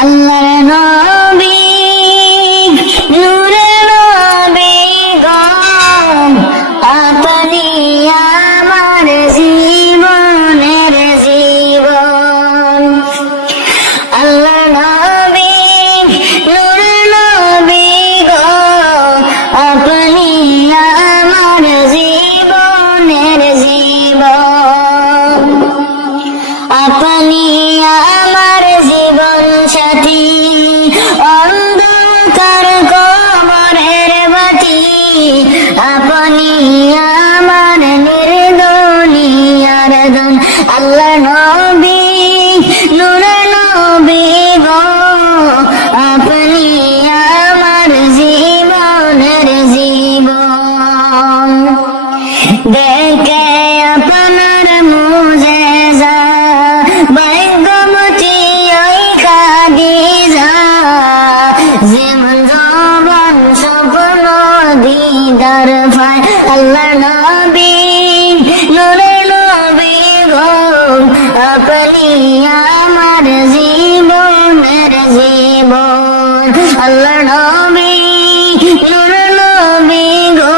আল্লাহর নবী নূরে নবী গো আপনি আমার জীবনের জীবন। আল্লাহর নবী নূরে নবী গো আপনি আমার জীবনের জীবন। আপনি আমার জীবন সাথী অন্ধকার কবরের বাতি। আপনি আমার নির্দনিয়ার ধন। আল্লাহ নবী নূরে নবী গো আপনি আমার জীবনের জীবন। দেখে আপনার মুজেজা ভাগ্যবতী ওই খাদিজা। যেমন জবান স্বপ্ন দিদার পায়। আল্লাহ নবী নূরে নবী গো আপনি আমার জীবনের জীবন। আল্লাহ নবী নূরে নবী গো